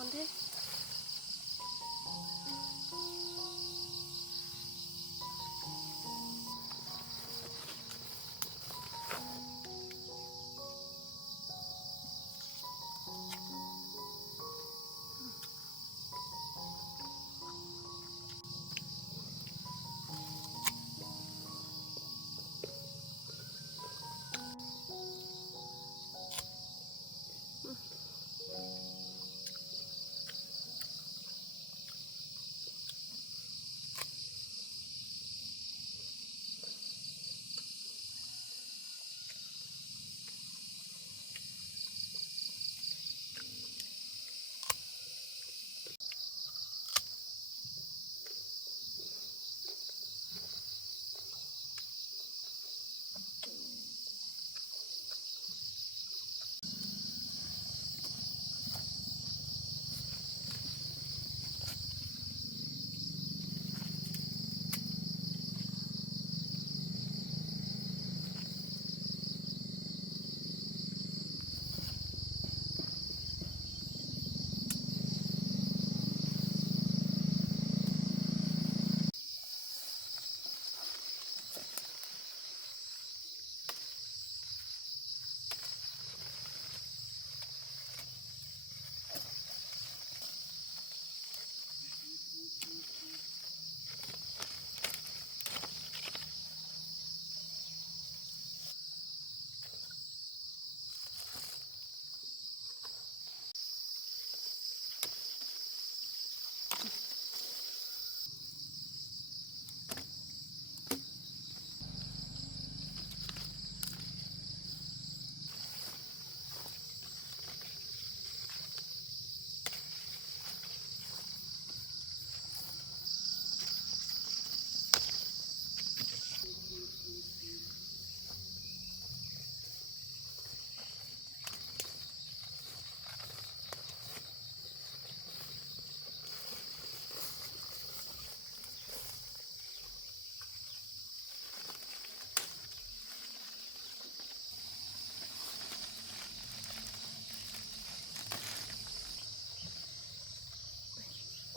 ngon thế.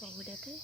Quả vừa đẹp thế.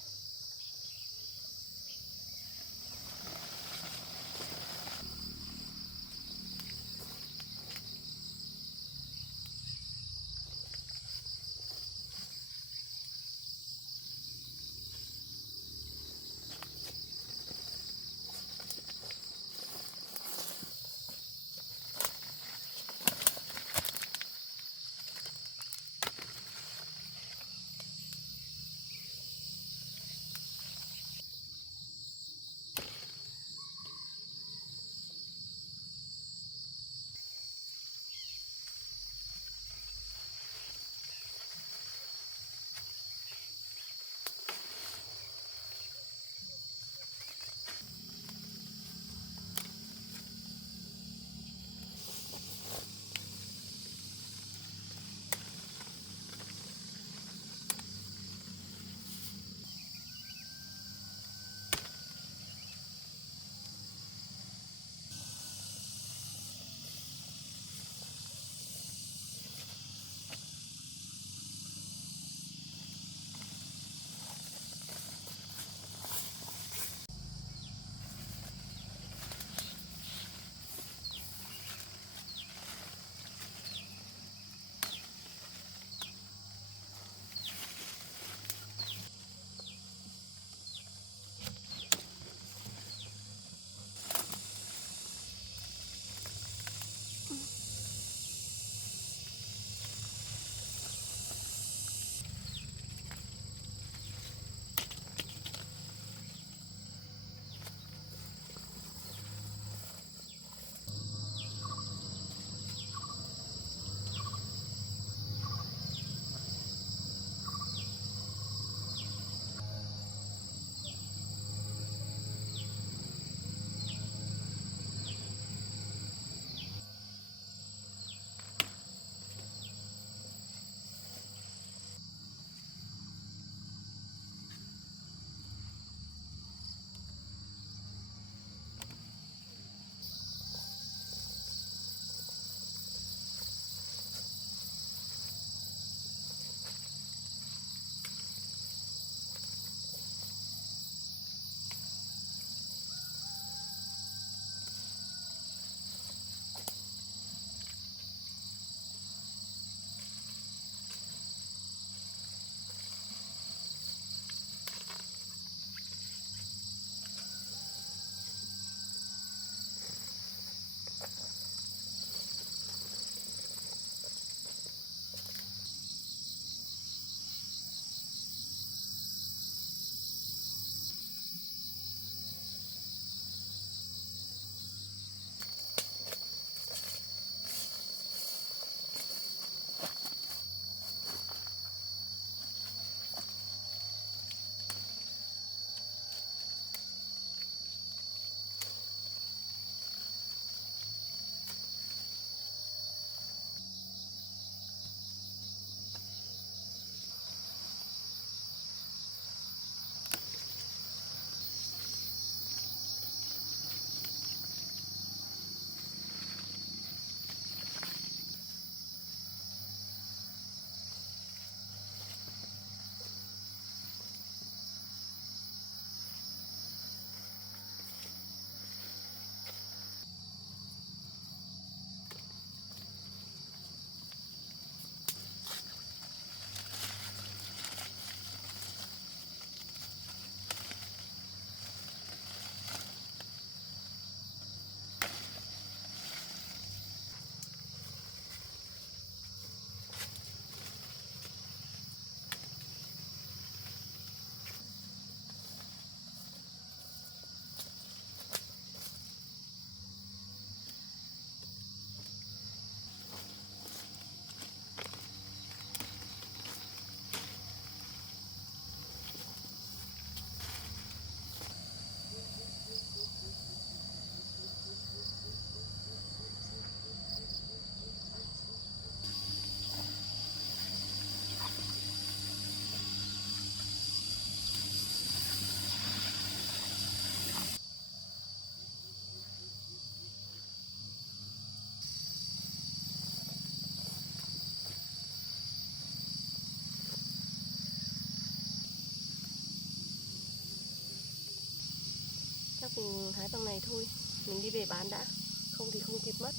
chắc hái bằng này thôi. Mình đi về bán đã, không thì không kịp mất.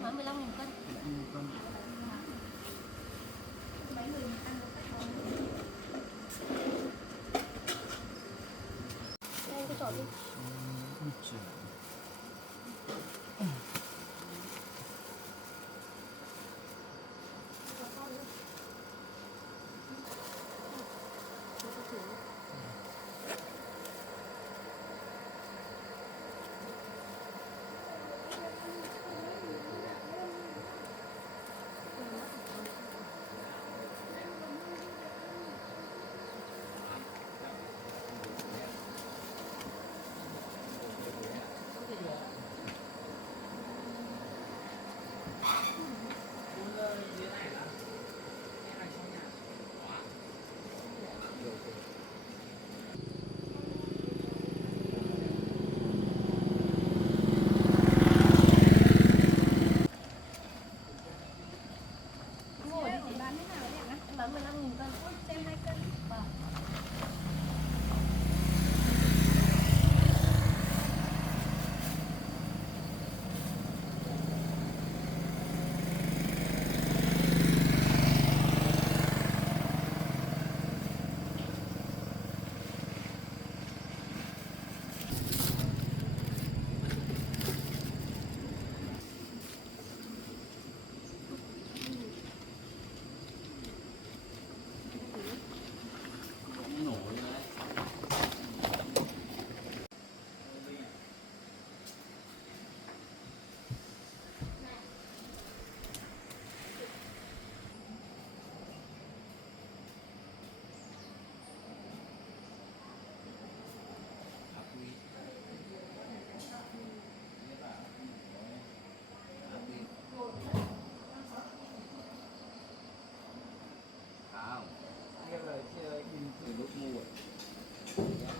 Khoảng 15.000 cân. Anh cứ chọn đi.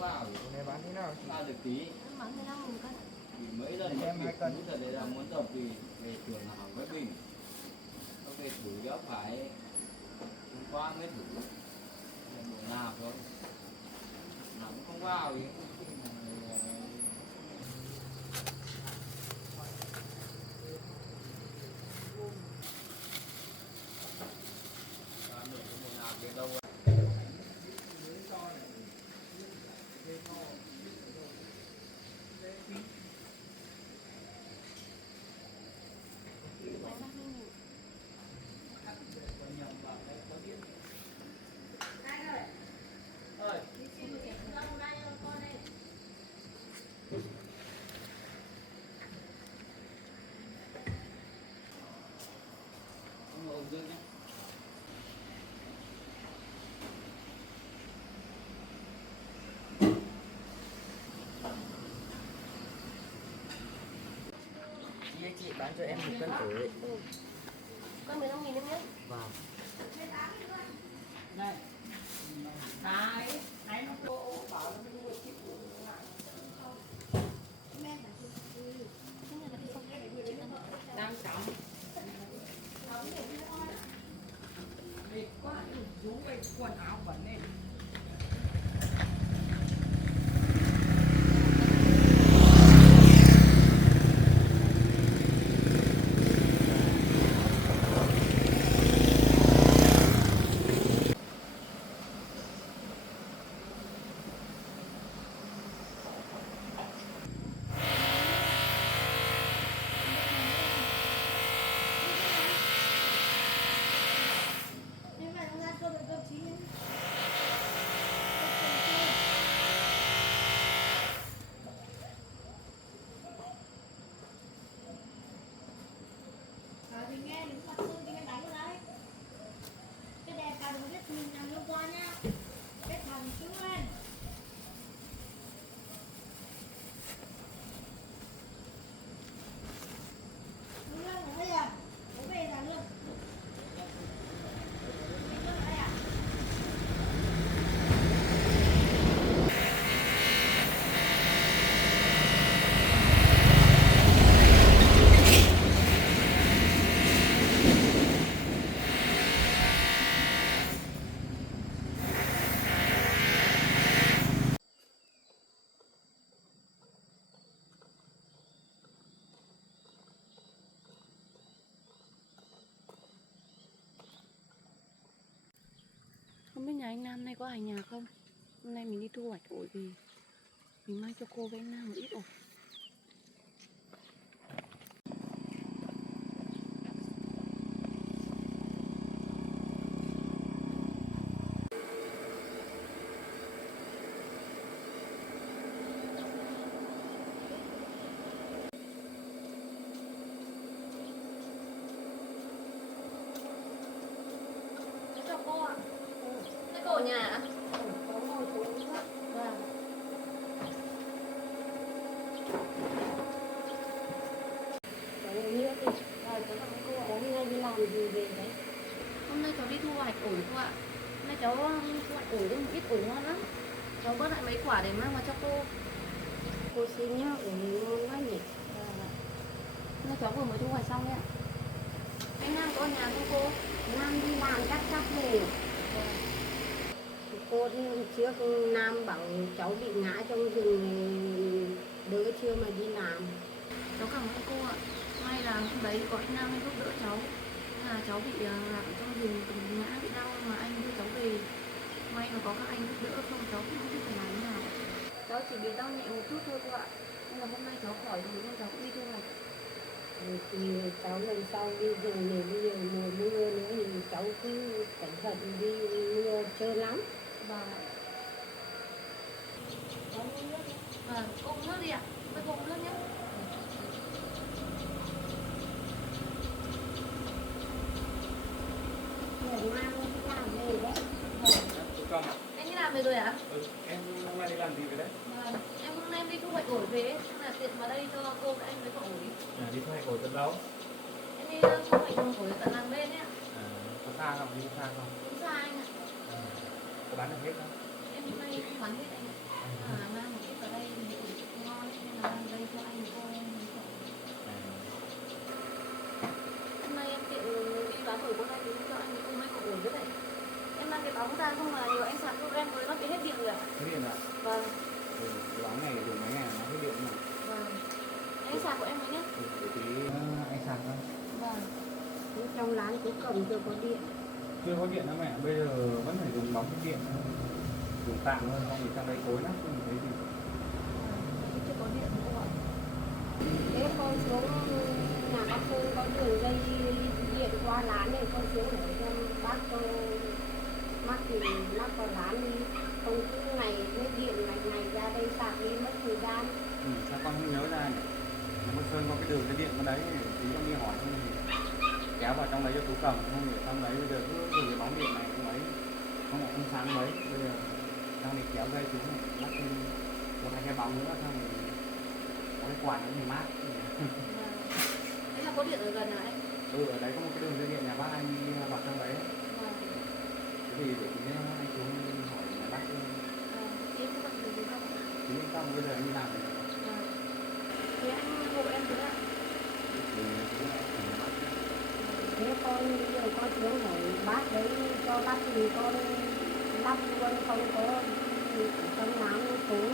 vào. Hôm nay bán thế nào? Ra được tí. Bán 15.000 cân. Vì mấy lần Em 2 cân. giờ đây là muốn tập thì về trường là hỏng với mình. Không về thử đó phải hôm qua mới thử. Buổi nào thôi. Nóng không vào thì đâu ông Dương nhé. Chị bán cho em 1 cân ổi. Cân 15.000 em nhé. Vâng. Này, cái nó cô bảo là nó mua chip của đang cắm đi quá rú cái quần áo bẩn lên. Không biết nhà anh Nam nay có ở nhà không? Hôm nay mình đi thu hoạch ổi thì mình mang cho cô với anh Nam một ít ổi. Chào cô ạ. Thế cô ở nhà ạ? Vâng. Hôm nay cháu đi thu hoạch ổi cô ạ. Hôm nay cháu thu hoạch ổi được một ít ổi ngon lắm. Cháu bớt lại mấy quả để mang vào cho cô. Cô xin nhá, ổi ngon quá nhỉ. Hôm nay cháu vừa mới thu hoạch xong đấy ạ. Anh Nam có ở nhà không cô? Nam đi làm chắc về. Cô thì hôm trước Nam bảo cháu bị ngã trong rừng đỡ chưa mà đi làm. Cháu cảm ơn cô ạ. May là hôm đấy có anh Nam anh giúp đỡ cháu. Nên là cháu bị lạc ở trong rừng, từng ngã bị đau mà anh đưa cháu về. May là có các anh giúp đỡ không cháu cũng không biết phải làm thế nào. Cháu chỉ bị đau nhẹ một chút thôi cô ạ. Nhưng mà hôm nay cháu khỏi rồi nên cháu cũng đi thu hoạch. Thì cháu lần sau đi rừng này bây giờ mùa mưa nữa thì cháu cứ cẩn thận đi, mưa trơn lắm. Vâng. Vâng, cô uống nước đi ạ. Tôi cô uống nước nhé. Người Nam đi làm về đấy. Con. Anh đi làm về rồi ạ? Em hôm nay đi làm gì vậy đấy? Vâng. Em hôm nay em đi thu hoạch ổi về ấy. Nên là tiện vào đây cho cô và anh với cậu ổi. Đi thu hoạch ổi tận đâu? Em đi thu hoạch ổi ở tận làng bên ấy ạ. Có xa không? Đi xa không? Không xa anh ạ. Có bán được hết không? Em hôm nay không bán hết anh ạ. trong lán cũng cầm chưa có điện. Chưa có điện đâu mẹ, bây giờ vẫn phải dùng bóng điện, dùng tạm thôi, không thì trong đây tối lắm, không thấy gì. Chưa có điện đúng không ạ? Thế con xuống nhà bác Sơn có đường dây điện qua lán này, con xuống để cho bác cho mắc thì mắc vào lán đi, không cứ ngày hết điện ngày ra đây sạc đi mất thời gian. Sao con không nhớ ra nhỉ? Nhà bác Sơn có cái đường dây điện bên đấy, tí con đi hỏi không thì kéo vào trong đấy cho tú cầm, không thì trong đấy bây giờ cứ dùng cái bóng điện này không ấy, không lại không sáng mấy, bây giờ trong này kéo dây xuống này, lắp thêm một hai cái bóng nữa, xong thì có cái quạt nữa thì mát. Đấy là có điện ở gần hả anh? Ở đấy có một cái đường dây điện nhà bác anh đi vào trong đấy. Thế thì để tí nữa anh xuống hỏi nhà bác Em có bận việc gì không? tí nữa xong bây giờ anh đi làm rồi. Thì anh hộ em với ạ. Thì cũng lại hỏi nhà bác. Thế con bây giờ con xuống hỏi bác đấy cho bác thì con lắp luôn, không có ở trong lán nó tối.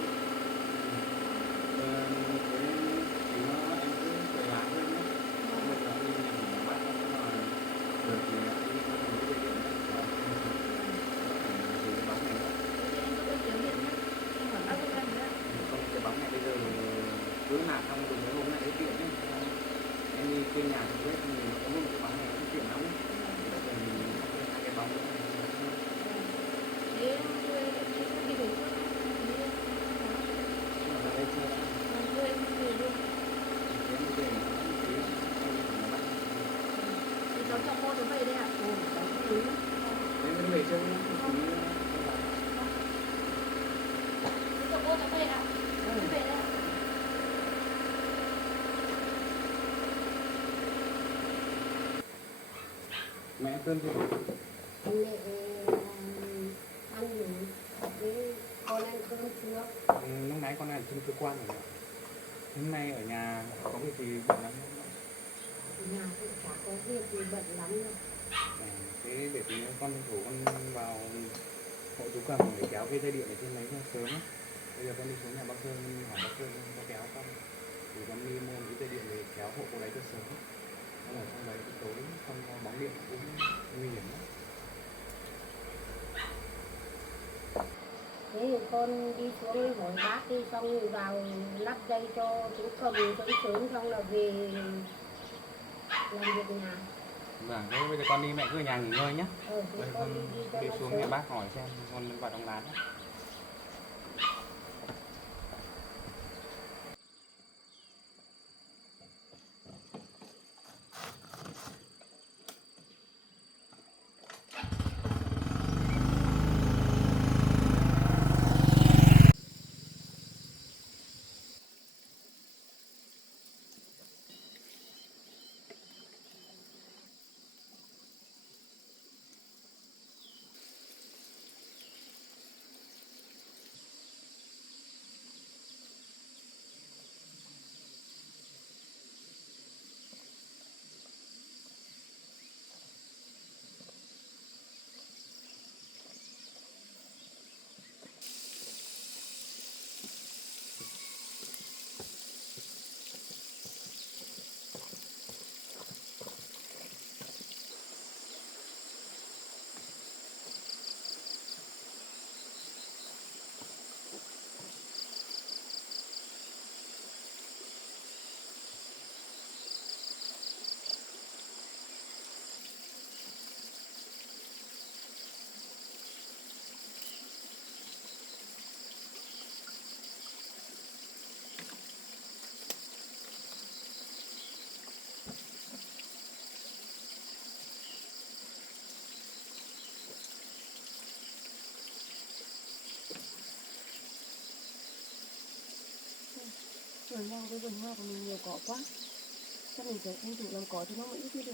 Cứ nạp xong dùng cái hôm này cái điện ấy, em đi trên nhà thì biết thì có một cái bóng này nó tiện lắm ấy. Thì mình hai cái bóng nữa. Thế em thuê em đi về trước. Nhưng mà ra đây chưa? Thuê em đi về luôn. Thì em đi về nó vẫn tí, em đi nhà bác. Thì cháu cho cô cháu về đây ạ. Cháu cứ đứng. Em vẫn về chơi nhé. Thế cho cô cháu về ạ. Cháu về đây ạ. Mẹ cơn gì? Mẹ ăn rồi, thế con ăn cơm chưa? Lúc nãy con làm trên cơ quan rồi. Hôm nay ở nhà có việc gì bận lắm không? Nhà cũng chả có việc gì bận lắm đâu. Thế để tí nữa con thủ con vào hộ chú cầm để kéo cái dây điện ở trên đấy cho sớm á. Bây giờ con đi xuống nhà bác Sơn hỏi bác Sơn có kéo không? Thì con đi mua cái dây điện để kéo hộ cô đấy cho sớm. Nó ở trong đấy cái tối không có bóng điện cũng nguy hiểm lắm. Thế thì con đi xuống hỏi bác đi, xong rồi vào lắp dây cho chú cầm sớm sớm, xong là về làm việc nhà. Vâng, thế bây giờ con đi, mẹ cứ ở nhà nghỉ ngơi nhé. Thế Bây giờ con con đi cho đi nó xuống sớm. nhà bác hỏi xem con vào trong lán á. Vườn hoa, cái vườn hoa của mình nhiều cỏ quá. Chắc mình phải tranh thủ làm cỏ cho nó mới ít đi được.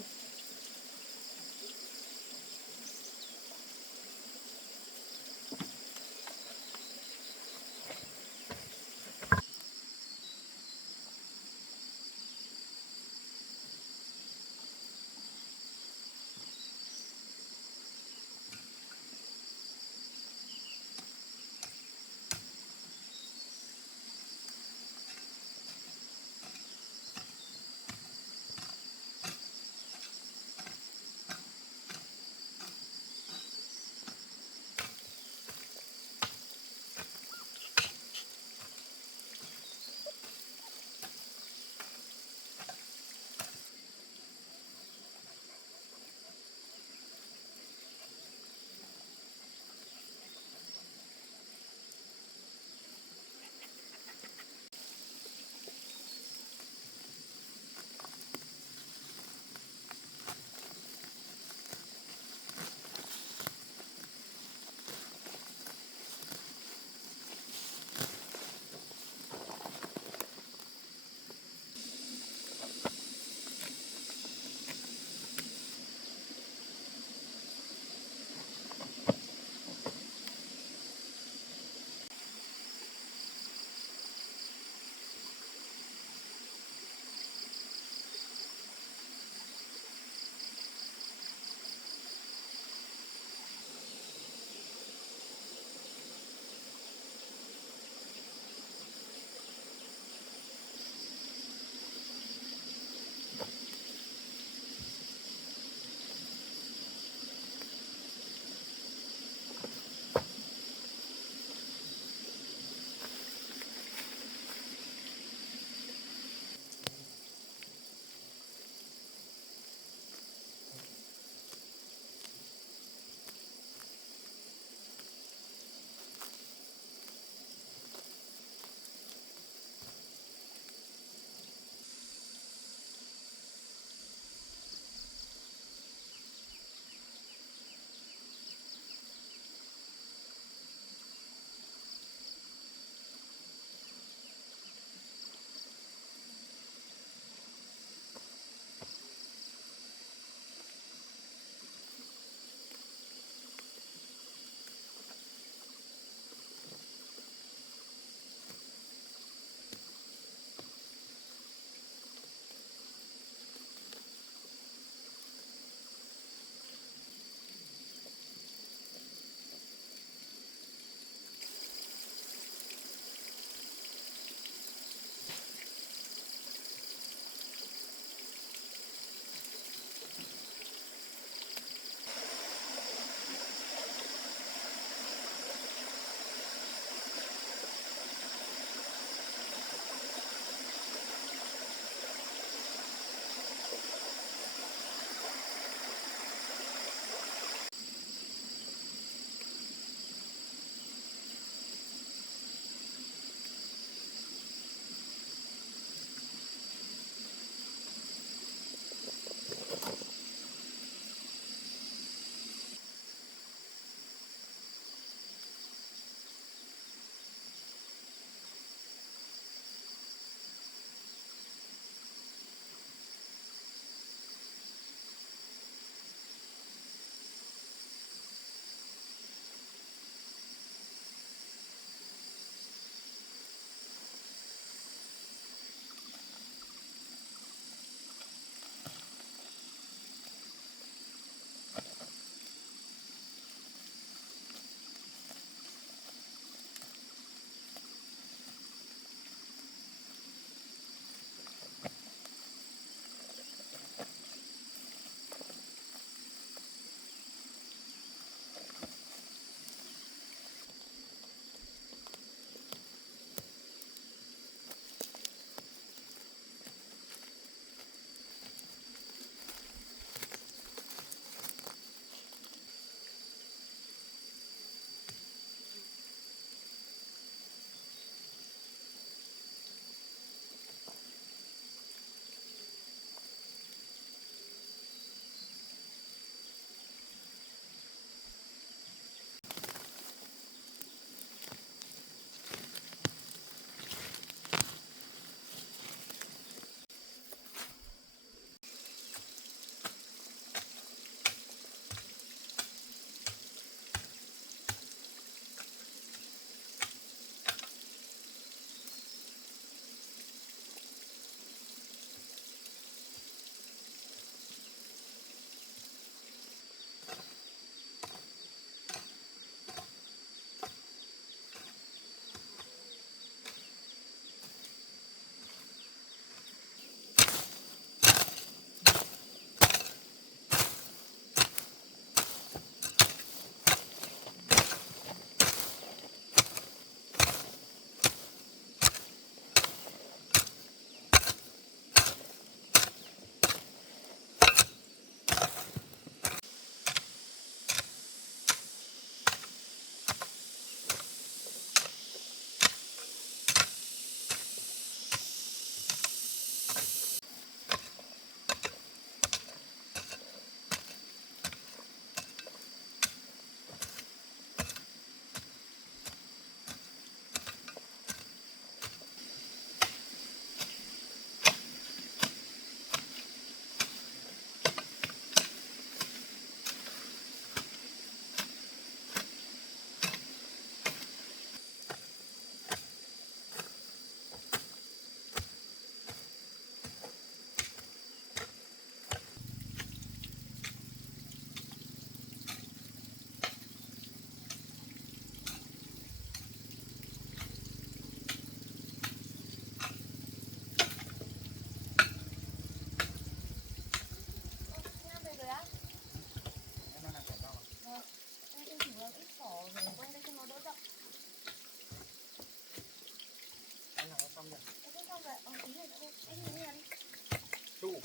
Su.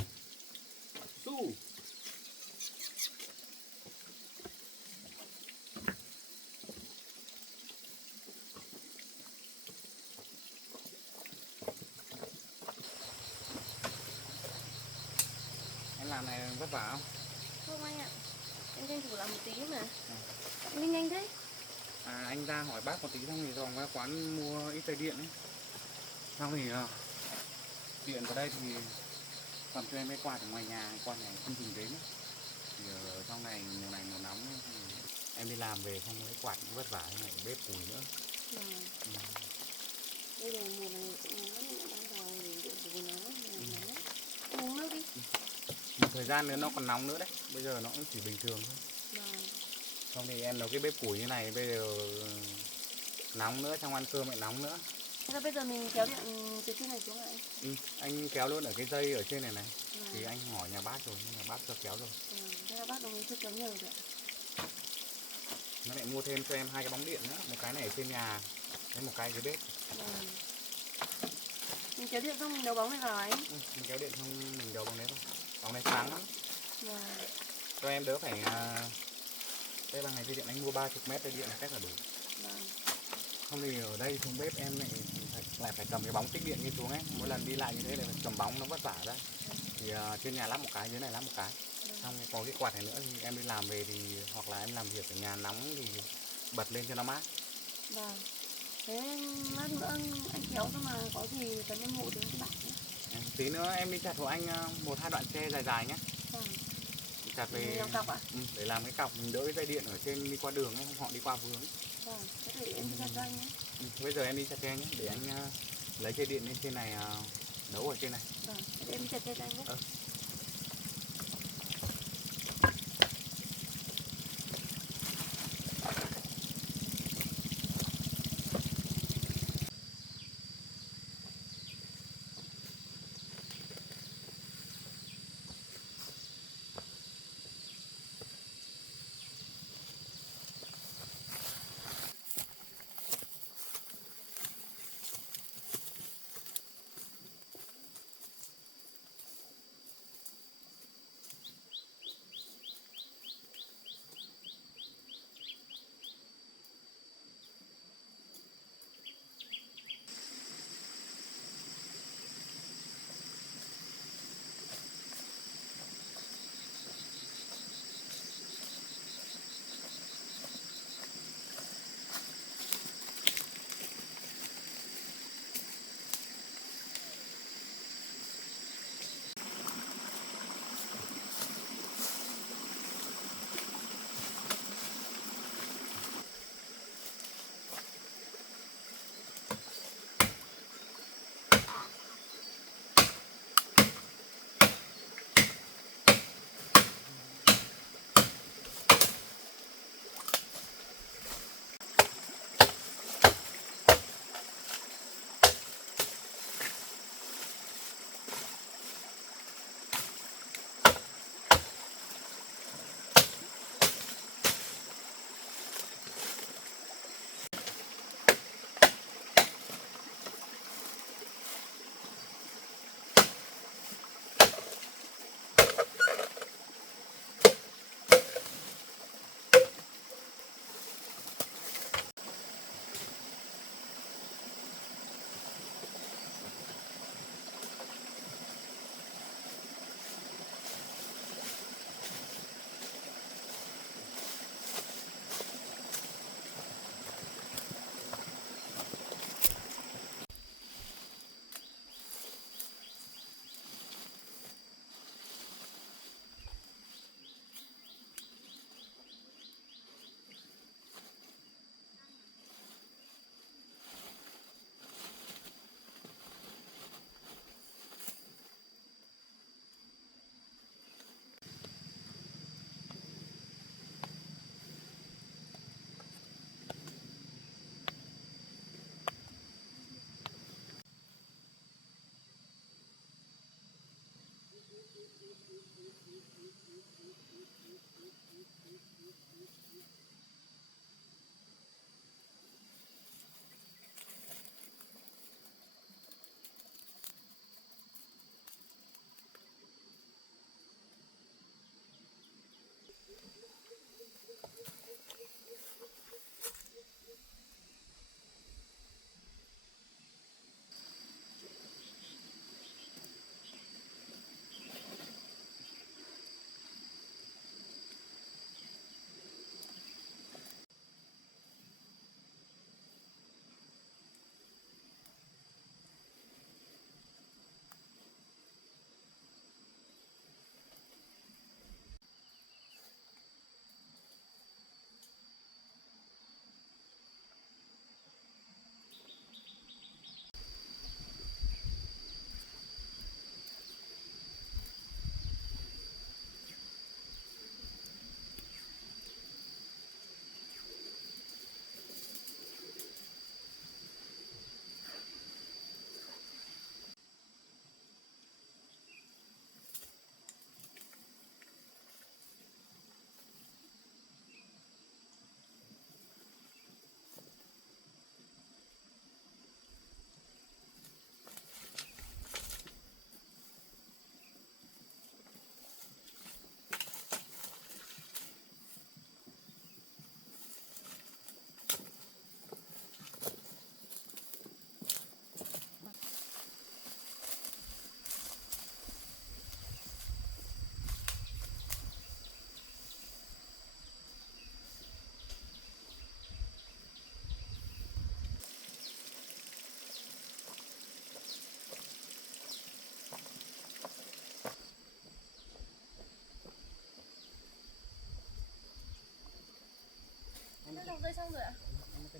Su. Em làm này vất vả không? Không anh ạ, em tranh thủ làm một tí mà. Ninh nhanh thế. À, anh ra hỏi bác một tí xong thì dòng ra quán mua ít dây điện ấy. Xong thì điện vào đây thì cầm cho em cái quạt ở ngoài nhà, quạt này không dùng đến. Thì ở trong này mùa nóng thì em đi làm về không có cái quạt cũng vất vả, này bếp củi nữa. Bây giờ mùa này cũng nắng, đang vào điện của nó nóng. Uống nước đi. Một thời gian nữa nó còn nóng nữa đấy, bây giờ nó cũng chỉ bình thường thôi. Không thì em nấu cái bếp củi như này bây giờ nóng nữa, trong ăn cơm lại nóng nữa. Thế là bây giờ mình kéo điện từ trên này xuống lại. Anh kéo luôn ở cái dây ở trên này này. Thì anh hỏi nhà bác rồi, nhà bác cho kéo rồi. Thế là bác đồng ý cho kéo nhiều rồi. Nó lại mua thêm cho em 2 cái bóng điện nữa, một cái này ở trên nhà, với một cái dưới bếp. Mình kéo điện xong mình đấu bóng này vào ấy. Mình kéo điện xong mình đấu bóng đấy thôi. Bóng này sáng lắm. Cho em đỡ phải cái bằng này dây điện anh mua 30 mét dây điện là cách là đủ. Không thì ở đây xuống bếp em lại phải cầm cái bóng tích điện như xuống ấy, mỗi lần đi lại như thế là phải cầm bóng nó vất vả đấy. Thì trên nhà lắp một cái, dưới này lắp một cái. Xong có cái quạt này nữa thì em đi làm về thì hoặc là em làm việc ở nhà nóng thì bật lên cho nó mát. Vâng. Thế lát nữa anh kéo xong mà có gì cần em hộ đến cái bạn nhé. Tí nữa em đi chặt hộ anh 1-2 đoạn tre dài dài nhé. Chặt về cọc ạ? Để làm cái cọc mình đỡ cái dây điện ở trên đi qua đường ấy, họ đi qua vướng. Vâng, thế thì em đi chặt cho anh nhé. Bây giờ em đi chặt tre nhé, để anh lấy dây điện lên trên này đấu ở trên này. Vâng, em đi chặt tre cho anh nhé.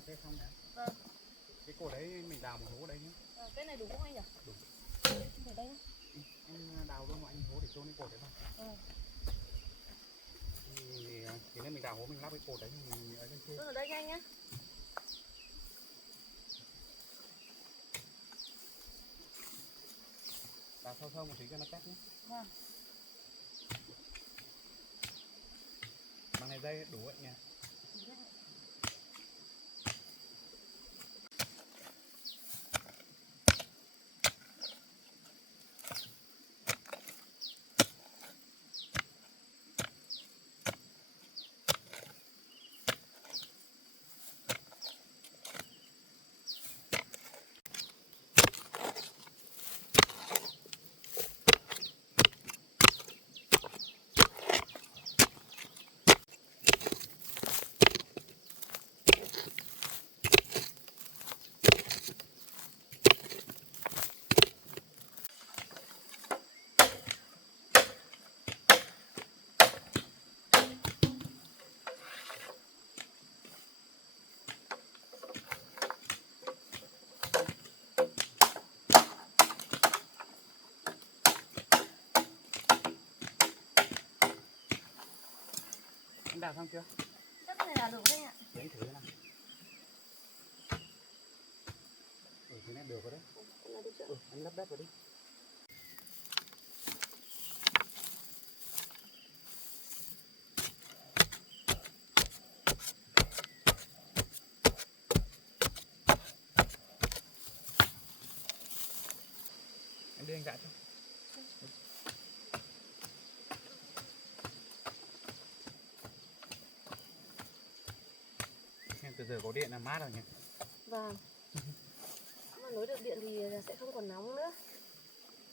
thế xong đã. Vâng. Cái cột đấy mình đào một hố đây nhé. Cái này đủ không anh nhỉ? Đủ. Để đây nhá. Em đào luôn mà anh hố để chôn cái cột đấy vào. Vâng. Thì nên mình đào hố mình lắp cái cột đấy mình ở trên trên. Ở đây nha anh nhá. Đào sâu sâu một tí cho nó chắc nhé. Vâng. Bằng này dây đủ vậy nha. Em đào xong chưa? Chắc cái này là đủ đấy anh ạ. Để anh thử nào. Thế này được rồi đấy. Là được chưa? Anh lắp đất vào đi. Em đi anh gãi cho. Em từ giờ có điện là mát rồi nhỉ? Vâng. Mà nối được điện thì sẽ không còn nóng nữa.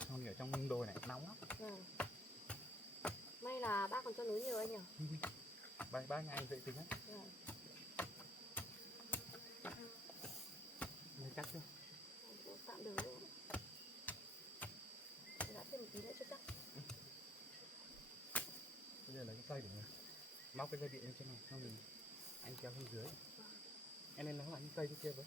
Không, ở trong đồi này nóng lắm. Vâng. May là bác còn cho nối nhiều anh nhỉ? Ba nhà anh dậy tính á. Vâng. Chắc chưa? Tạm được đấy. Đã thêm một tí nữa cho chắc. Bây giờ lấy cái cây để móc cái dây điện lên trên này, xong mình anh kéo xuống dưới. Em lên lấy lại những cây trên kia với.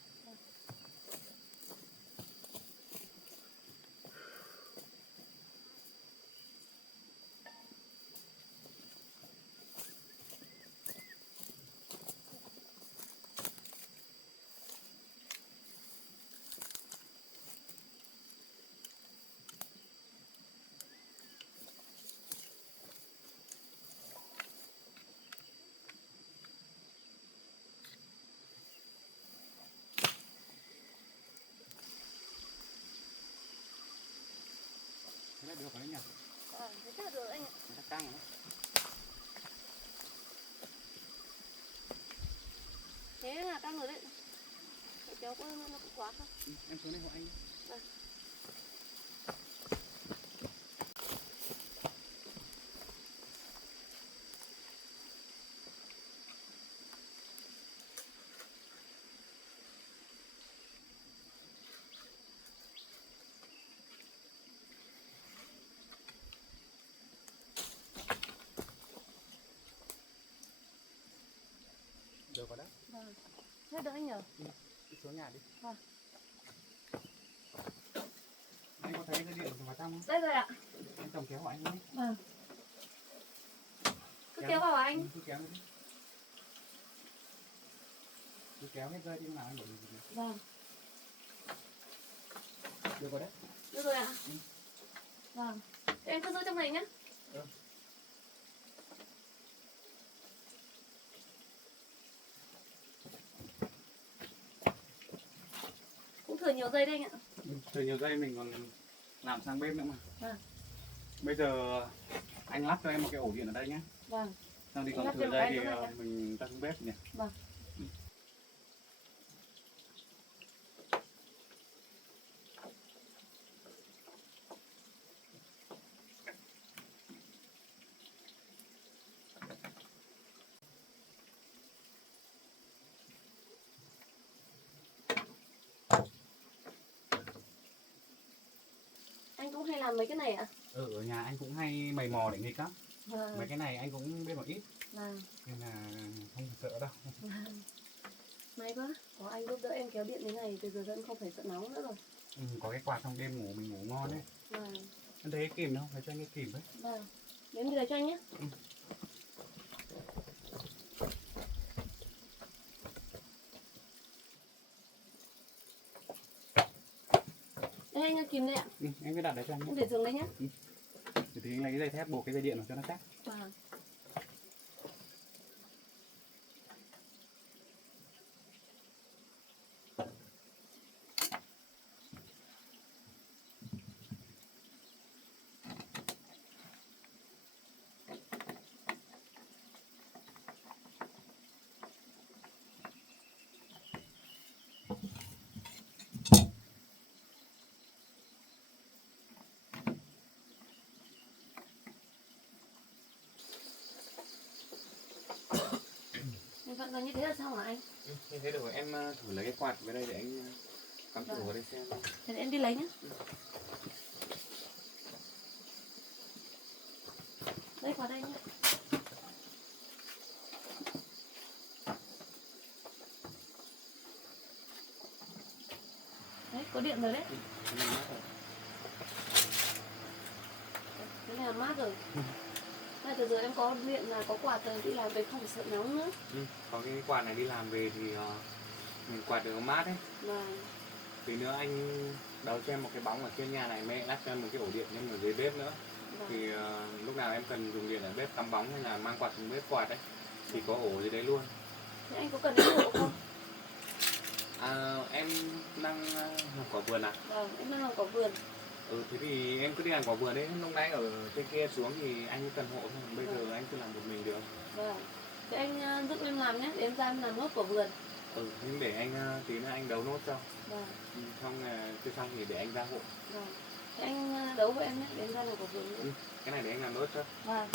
Thế là được rồi đấy nhỉ? Thế chắc là được anh ạ. Nó căng rồi. Thế là căng rồi đấy. Để kéo qua nó cũng quá không? Em xuống đây hộ anh. Vâng. Được rồi đấy. Vâng. Thế được anh nhỉ? Đi xuống nhà đi. Vâng. Anh có thấy cái điện vào trong không? Đây rồi ạ. Anh chồng kéo hộ anh đi. Vâng. Cứ kéo vào anh. Cứ kéo đi. Cứ kéo hết dây đi nào anh để gì. Vâng. Được rồi đấy. Được rồi ạ. Vâng. Thế em cứ giữ trong này nhé. Cũng thừa nhiều dây đây anh ạ. Thừa nhiều dây mình còn làm sang bếp nữa mà. Vâng. Bây giờ anh lắp cho em một cái ổ điện ở đây nhé. Vâng. Xong thì Anh lắp còn thừa thêm một dây cái thì nữa này nhé. mình ra xuống bếp nhỉ. Vâng. Anh cũng hay làm mấy cái này ạ? Ở nhà anh cũng hay mày mò để nghịch lắm. Vâng. Mấy cái này anh cũng biết một ít Vâng. nên là không sợ đâu. Vâng. May quá, có anh giúp đỡ em kéo điện thế này, từ giờ em không phải sợ nóng nữa rồi. Có cái quạt trong đêm ngủ mình ngủ ngon đấy. Vâng, Em thấy cái kìm không? Lấy cho anh cái kìm đấy. vâng. Để em đi lấy cho anh nhé. Đây anh ơi, kìm đây ạ. Em cứ đặt đấy cho anh nhé. Em để giường đây nhé. Thì anh lấy cái dây thép buộc cái dây điện vào cho nó chắc. Vâng. Em vẫn còn như thế là sao hả anh? Như thế được rồi, em thử lấy cái quạt với đây để anh cắm thử vào đây xem. Thế để em đi lấy nhé. Đây qua đây nhé. Đấy, có điện rồi đấy. Cái này là mát rồi. Này từ giờ em có điện là có quạt rồi, đi làm về không phải sợ nóng nữa. Có cái quạt này đi làm về thì mình quạt được mát ấy. Vâng. Tí nữa anh đấu cho em một cái bóng ở trên nhà này, mẹ lắp cho em một cái ổ điện nhân ở dưới bếp nữa. Vâng. Thì lúc nào em cần dùng điện ở bếp cắm bóng hay là mang quạt xuống bếp quạt ấy thì có ổ dưới đấy luôn. Thế anh có cần cái ổ không? Em đang làm quả vườn à? Vâng, em đang làm quả vườn. Thế thì em cứ đi làm quả vườn đấy, lúc nãy ở trên kia xuống thì anh cần hộ thôi, bây giờ anh cứ làm một mình được. Vâng. Thế anh giúp em làm nhé, để em ra em làm nốt quả vườn. Nhưng để anh tí nữa anh đấu nốt cho. Vâng. Xong chưa xong thì để anh ra hộ. Vâng. Thế anh đấu với em nhé, để em ra làm quả vườn nhé. Cái này để anh làm nốt cho. Vâng.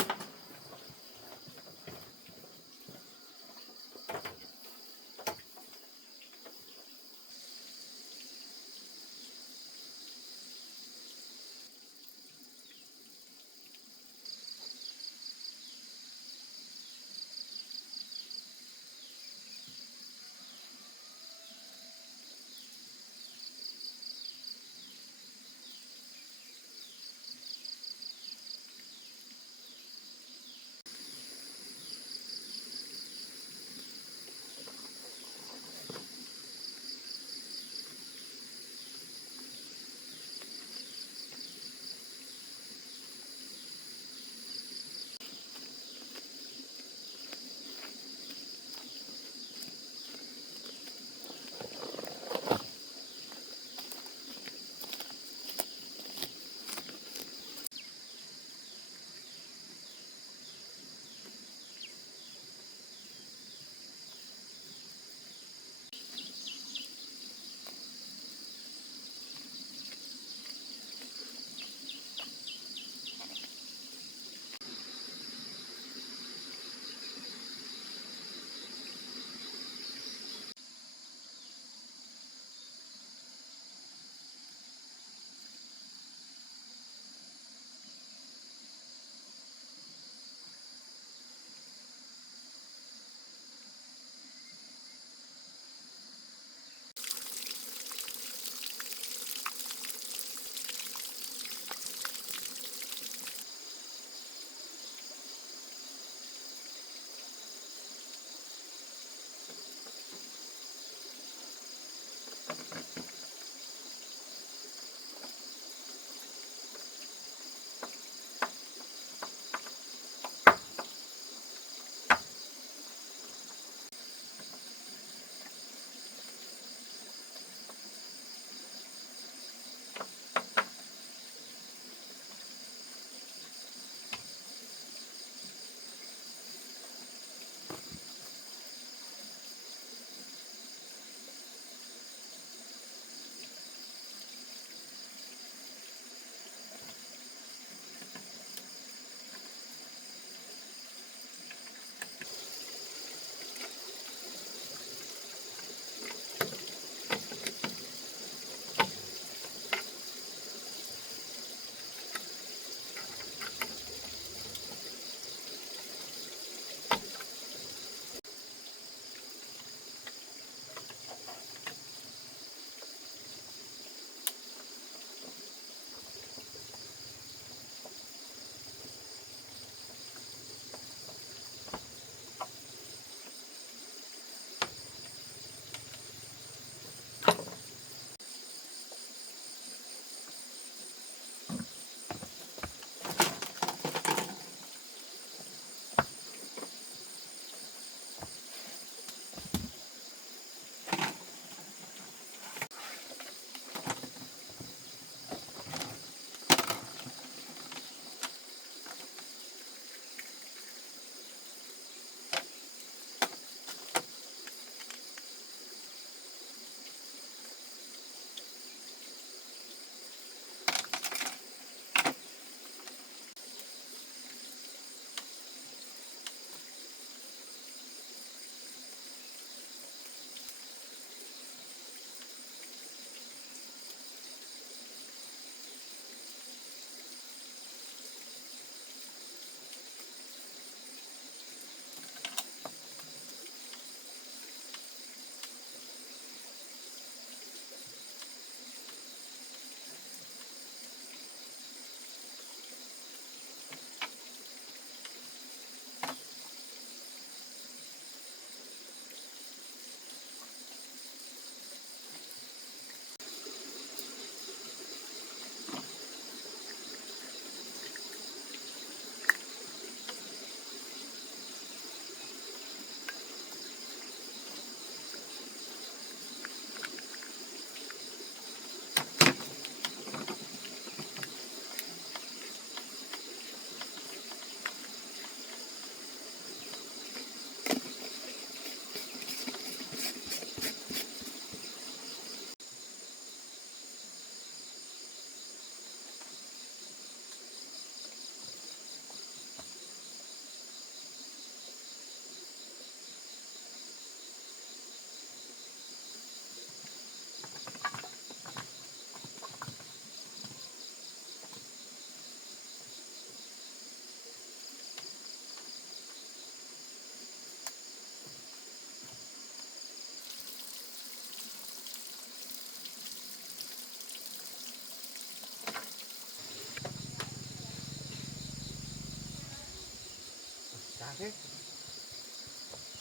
hết.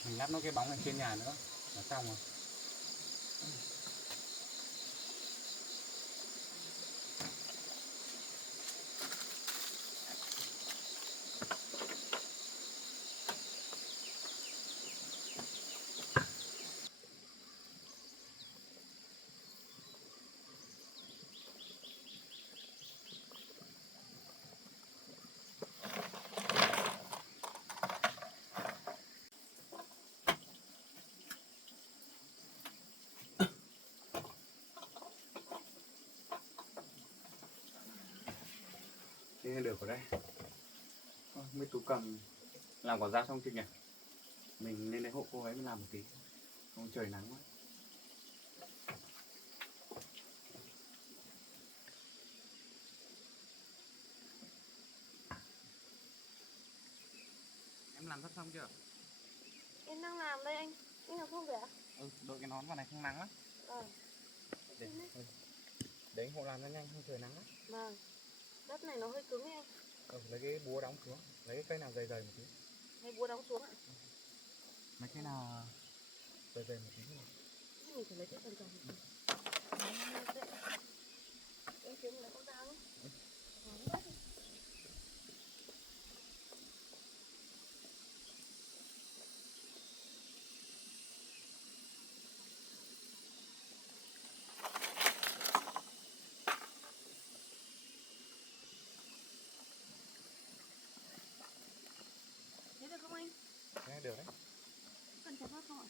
Mình lắp nó cái bóng này trên nhà nữa là xong rồi. Thế được rồi đấy. Mấy Tú cầm làm quả dao xong chưa nhỉ? Mình lên đây hộ cô ấy mới làm một tí. Không trời nắng quá. Em làm sắp xong chưa? Em đang làm đây anh làm không được ạ? Đội cái nón vào này không nắng lắm. Đấy hộ làm nó nhanh, không trời nắng lắm. Vâng. Đất này nó hơi cứng ấy anh. Lấy cái búa đóng xuống, lấy cái cây nào dày dày một tí. Hay búa đóng xuống ạ? Mấy cái nào dày dày một tí thôi. Mình phải lấy cái phần tròn một tí. Em kiếm lấy con dao nhé. Thế được không anh? Thế được đấy. Cần chặt phát không ạ?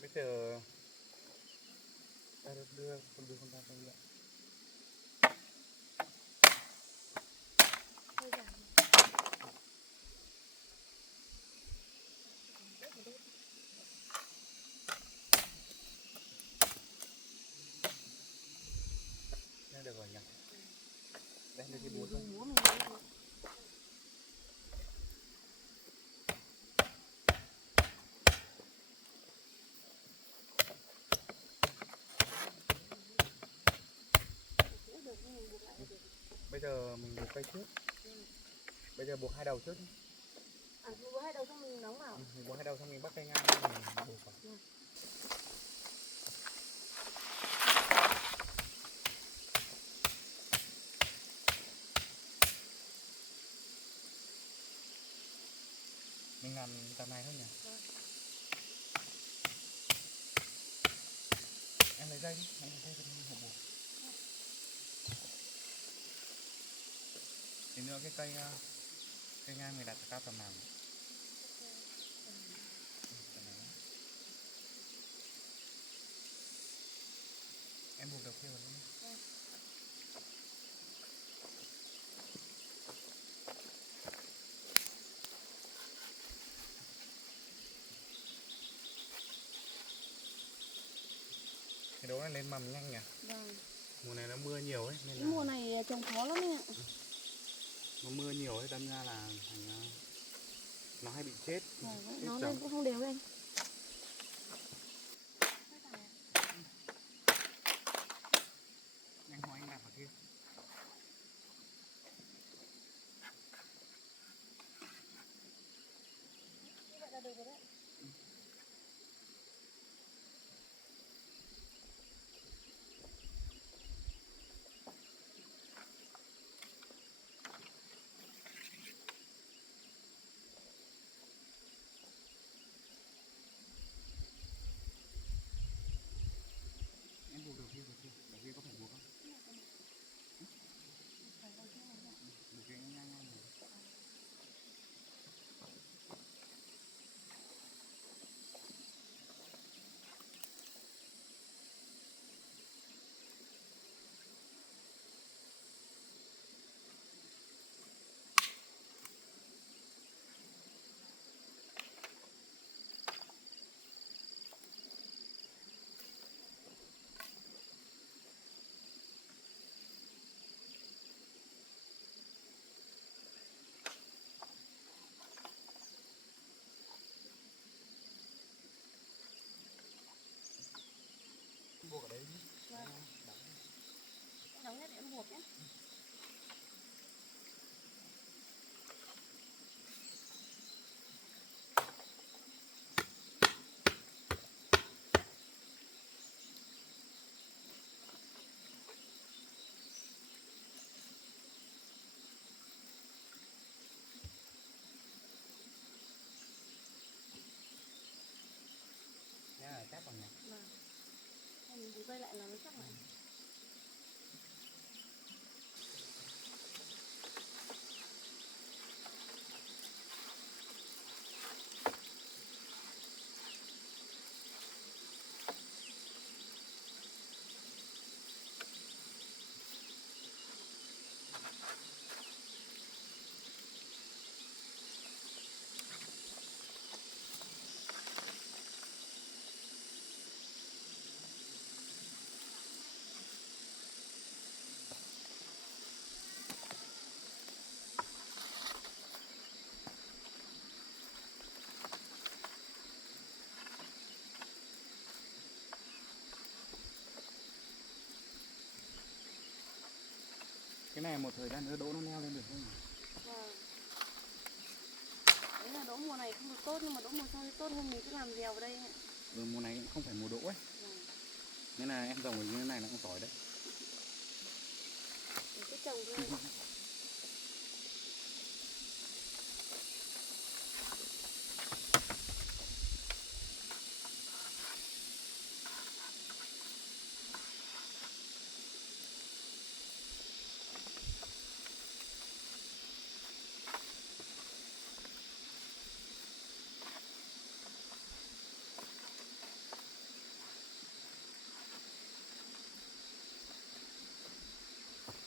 Bây giờ ta đưa con dao sang đây. Hơi dài. Thế được rồi nhỉ? Đây là cái búa thôi. Búa mình lấy rồi. Bây giờ mình buộc cây trước. Bây giờ buộc hai đầu trước. À, mình buộc hai đầu xong mình đóng vào. Mình buộc hai đầu xong mình bắt cây ngang mình buộc vào. Mình làm tầm này thôi nhỉ? Em lấy dây đi, em lấy dây cho mình hộp buộc. Tí nữa cái cây ngang người đặt cao tầm nào? Em buộc đầu kia vào luôn đi. Cái đố này lên mầm nhanh nhỉ? Vâng. Mùa này nó mưa nhiều ấy nên Cái là mùa này trồng khó lắm anh ạ. nó mưa nhiều ấy đâm ra là thành nó hay bị chết. Vâng, Chết nó giống. lên cũng không đều anh. Nhanh hoa anh đặt vào kia. Như vậy là được rồi đấy. Em buộc đầu kia có phải buộc không? Buộc cái ngang ngang này. Buộc ở đấy nhé. Đóng nhất để em buộc nhé. Dây lại là nó chắc lại. Cái này một thời gian nữa đỗ nó leo lên được không? Vâng. Đấy là đỗ mùa này không được tốt, nhưng mà đỗ mùa sau thì tốt hơn, mình cứ làm dèo vào đây ấy. Mùa này cũng không phải mùa đỗ ấy. Vâng. Nên là em trồng ở như thế này là cũng tỏi đấy. Mình cứ trồng thôi.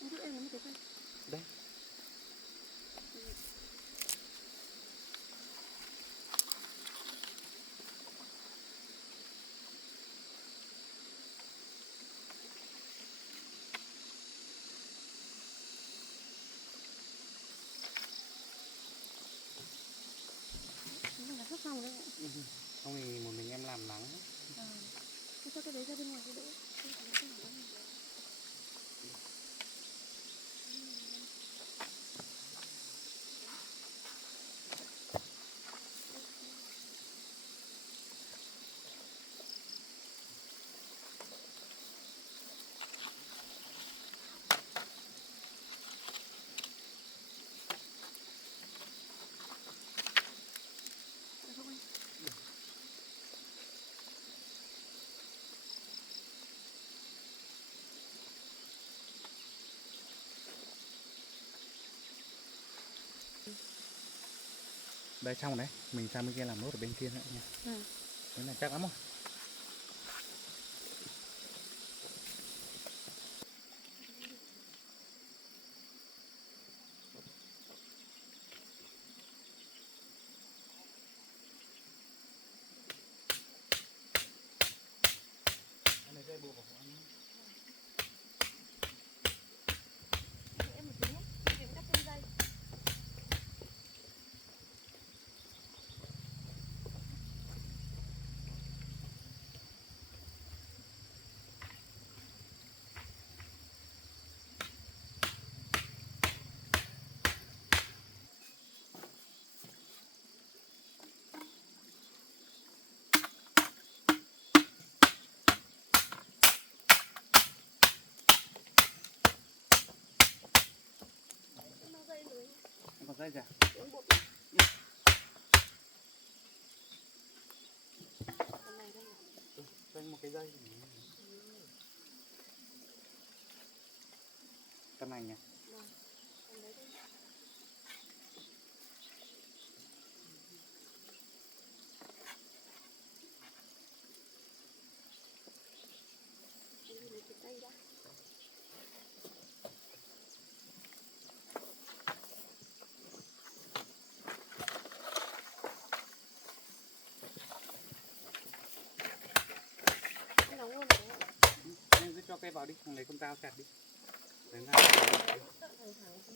Em giúp em nó mới thế thôi. Đây. Mình là sắp xong rồi đấy ạ. Không thì một mình em làm nắng. Cứ cho cái đấy ra bên ngoài cái đỗ. Được không anh? Đây xong đấy, mình sang bên kia làm nốt ở bên kia nữa nha. Cái này chắc lắm rồi. Cái này dây buộc của anh. Em một tí nhé, em cắt thêm dây. Em mang dây rồi. Em còn dây gì à? Em buộc. Cái này đây. Cho anh một cái dây. Tầm này nhỉ? Vâng. Em lấy đây. Em lấy cái dây đã. Em đóng luôn rồi ạ. Em cứ cho cây vào đi, không lấy con dao chặt đi. Đấy là... Thẳng thẳng tí.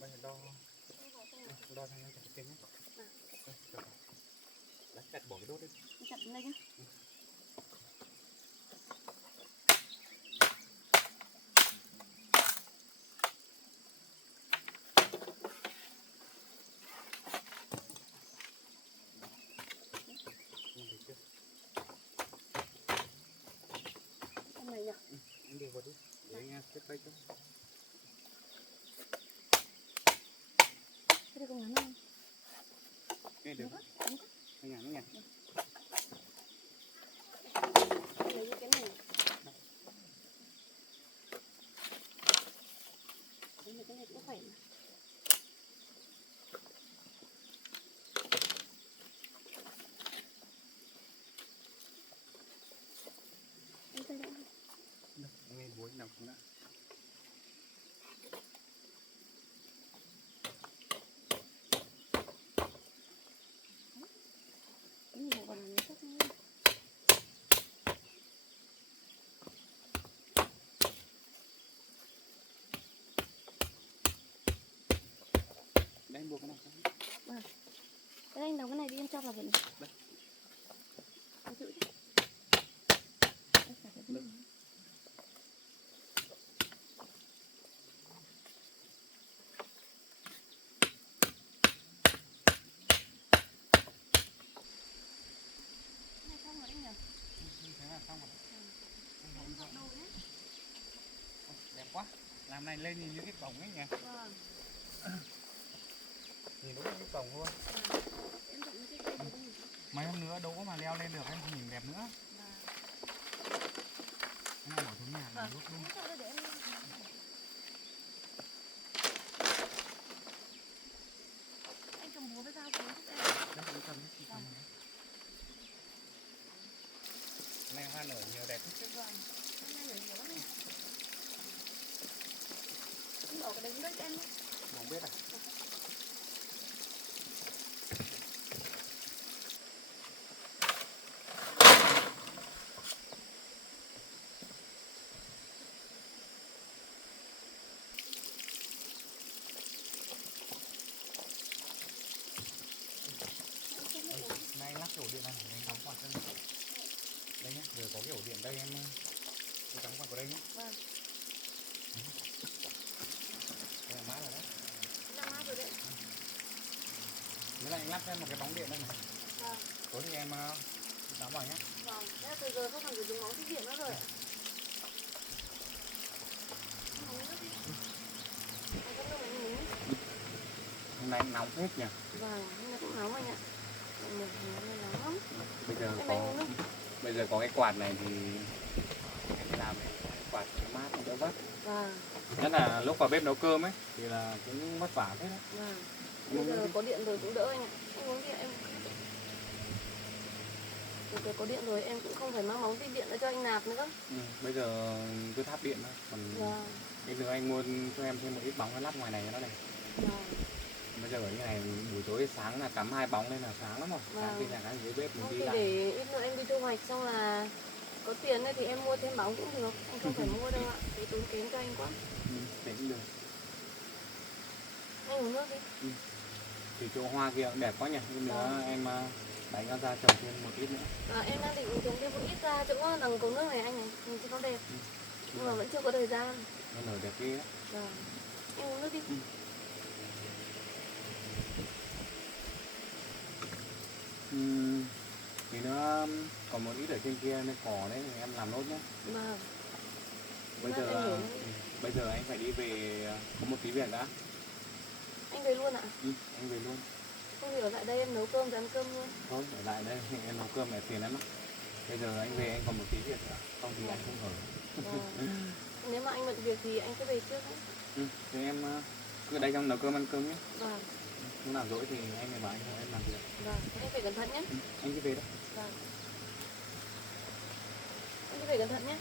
Bây giờ đo thằng em chặt cái nhé. Đấy, chặt bỏ cái đốt đi. Em chặt lên đây nhé. Cái này có ngắn không? Cái được. Anh ngắn nhỉ. Lấy cái này. Cái này cũng khỏe mà. Em tay đã. Nghe bối nào cũng đã. Cái này còn là sắc nữa. Đây buộc cái nào không? Cái anh đóng cái này đi em cho vào vậy. Đây. Em giữ đi. Em xả cái này. Cái này xong rồi anh nhỉ? Thế là xong rồi. Em dọn đồ nhé. Đẹp quá. Làm này lên nhìn như cái cổng ấy nhỉ. Vâng. Nhìn đúng như cái cổng luôn. Em dọn cái cây này đi. Mấy hôm nữa đâu có mà leo lên được em nhìn đẹp nữa. Vâng. Cái này bỏ xuống nhà là lúc luôn. Em sợ để em. Anh cầm búa với dao xuống giúp em. Đây cũng cầm cái cầm này. Cái này hoa nở nhiều đẹp chứ. Vâng. Hôm nay nhiều lắm nè. Em bỏ cái đấy xuống đây cho em nhé. Không biết à? Nay lắp cái ổ điện này anh cắm quạt đây. Đây nhé, giờ có cái ổ điện đây em cắm quạt vào đây nhé. Vâng. Đây là mát rồi đấy. Đang mát rồi đấy. Với lại anh lắp thêm một cái bóng điện đây này. Vâng. Tối thì em đóng vào nhé. Vâng. Thế là từ giờ không cần phải dùng bóng tiết điện nữa rồi. Em uống nước đi. Anh có nước này em uống. Hôm nay nóng hết nhỉ. Vâng, hôm nay cũng nóng anh ạ. Mình nóng lắm. Bây giờ có cái quạt này thì em làm cái quạt mát nó đỡ vất. Vâng. Nhất là lúc vào bếp nấu cơm ấy thì là cũng vất vả thế đấy. Vâng. Bây giờ có điện rồi cũng đỡ anh ạ. Anh uống điện em. Bây giờ có điện rồi em cũng không phải mang bóng tiết điện nữa cho anh nạp nữa. Bây giờ cứ thắp điện thôi. Còn Vâng. cái nữa anh mua cho em thêm một ít bóng lắp ngoài này cho nó này. Vâng. Bây giờ ở như này buổi tối sáng là cắm 2 bóng lên là sáng lắm rồi. Sáng khi là cái dưới bếp mình Không đi thì lại. để ít nữa em đi thu hoạch xong là có tiền ấy thì em mua thêm bóng cũng được. Anh không phải mua đâu ạ. Để tốn kém cho anh quá. Thế cũng được. Anh uống nước đi. Thì chỗ hoa kia cũng đẹp quá nhỉ. Nên nữa em đánh nó ra trồng thêm một ít nữa. Em đang định trồng thêm một ít ra chỗ đằng cầu nước này anh này. Nhìn cho nó đẹp. Nhưng mà vẫn chưa có thời gian. Nó nở đẹp kia. Vâng. Anh uống nước đi. Thì nó còn một ít ở trên kia nên cỏ đấy thì em làm nốt nhé. Vâng. Bây giờ anh phải đi về, có một tí việc đã. Anh về luôn ạ? Anh về luôn. Không thì ở lại đây em nấu cơm rồi ăn cơm luôn. Thôi ở lại đây em nấu cơm để tiền lắm á. Bây giờ anh về anh còn một tí việc nữa, không thì anh không ở. Vâng. Nếu mà anh bận việc thì anh cứ về trước nhé. Thì em cứ ở đây trong nấu cơm ăn cơm nhé. Vâng. Lúc nào rỗi thì anh mới bảo anh em làm việc. Vâng. Anh phải cẩn thận nhé. Anh cứ về đó. Vâng. Anh cứ về cẩn thận nhé.